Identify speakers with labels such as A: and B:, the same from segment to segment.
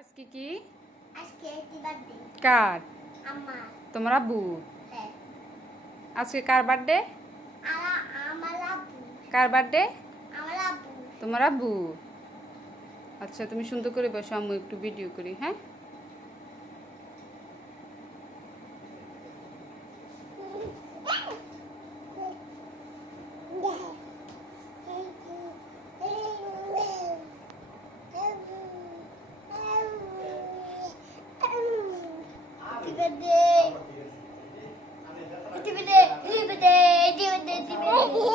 A: আজকে কি?
B: আজকে বার্থডে।
A: কার?
B: আমার।
A: তোমার আব্বু?
B: হ্যাঁ।
A: আজকে কার বার্থডে?
B: আমার আব্বু।
A: কার বার্থডে?
B: আমার আব্বু।
A: তোমার আব্বু। আচ্ছা তুমি সুন্দর করে বসো আমি একটু ভিডিও করি হ্যাঁ
B: Happy birthday. Happy birthday. Happy birthday. Happy birthday. Happy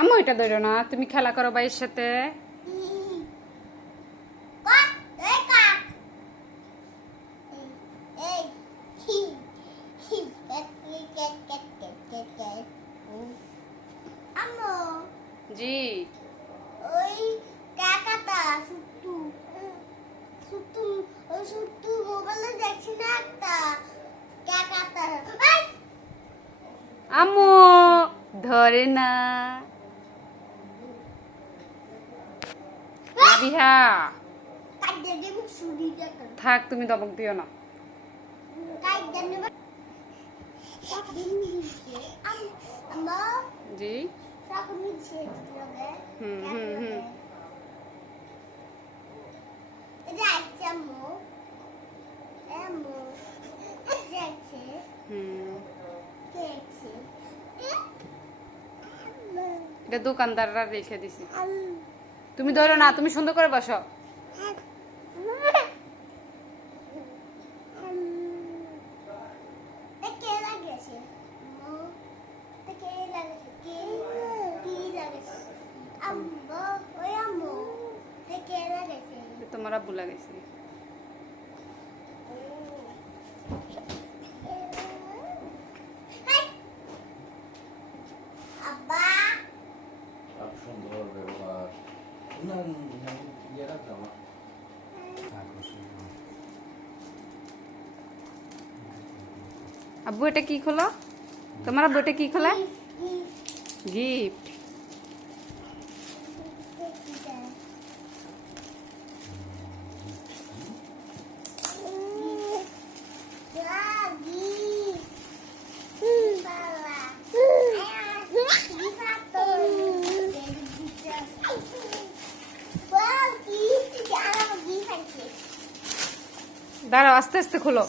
A: আম্মু এটা ধরো না, তুমি খেলা করো ভাইয়ের সাথে। জি।
B: ওই কাকাটা সুট্টু সুট্টু ওই সুট্টু মোবাইলে দেখছি না একটা কাকাটা
A: আম্মু, ধরে না।
B: দেখা
A: থাক তুমি দবক দিও না। জি। হুম, হুম, হুম।
B: এটা
A: দোকানদাররা রেখে দিছি। তুমি ধরো না তুমি সুন্দর করে বসো। তোমার আব্বু লাগাইছে
B: আব্বা
C: খুব সুন্দর ব্যবহার না না, ইয়ে রাখলাম
A: আব্বু এটা কি খোলো? তোমার আব্বু এটা কি খোলা? গিফট দাঁড়াও আস্তে আস্তে খোলো।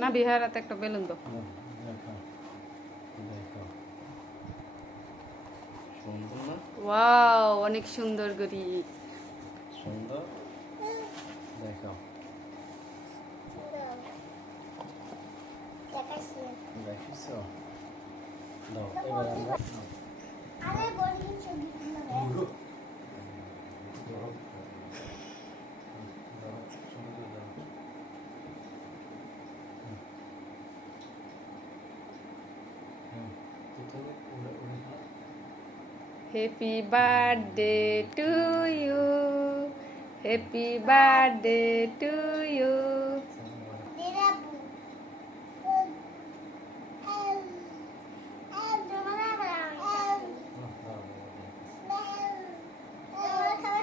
A: না বিহার হাতে একটা বেলুন দাও। অনেক সুন্দর গরি।
C: দাও এবার আমরা
B: আরে বলি ছবি
C: ধরো। ধরো। ধরো, সুন্দর ধরো। হুম। হুম, প্রথমে উড়ে- উড়ে দাও।
A: Happy birthday to you happy birthday to you
B: দেরাবু এম এম জমানা বাড়াই
C: আহ, দাও, দাও,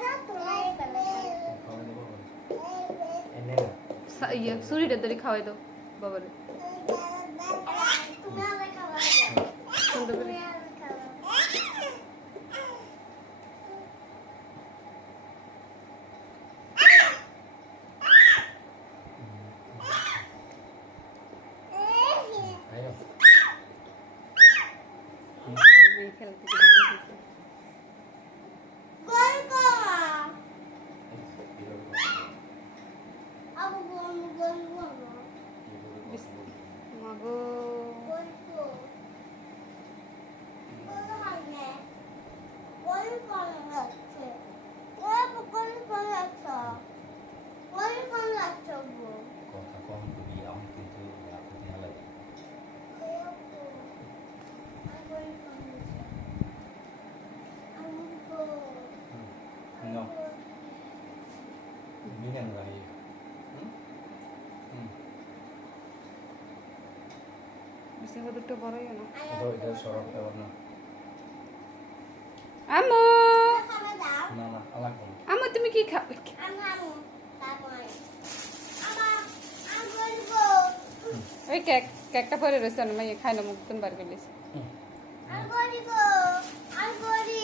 C: দাও। খাওয়াই দেবো বলে। এনে না।
A: ইয়ে সুরিটা ধরে খাওয়াই দাও বাবারে। সুন্দর করে
C: আয়ো।
A: এই খেলা থেকে বেরিয়ে গেছে। মাগো
C: কথা কম করি আমি কিন্তু রাতে দেয়া লাগে
B: নার্সিং কদরটা বড়ই না
C: এটা এটা সরব ব্যাপার না
B: আম্মু
A: খাবার
C: না। করো
B: তুমি কি খাবে ওই কেক কেকটা পরে রয়েছে না মাইয়ে খাই না মুখ তুমি বার
A: আমি বলব আমি বলি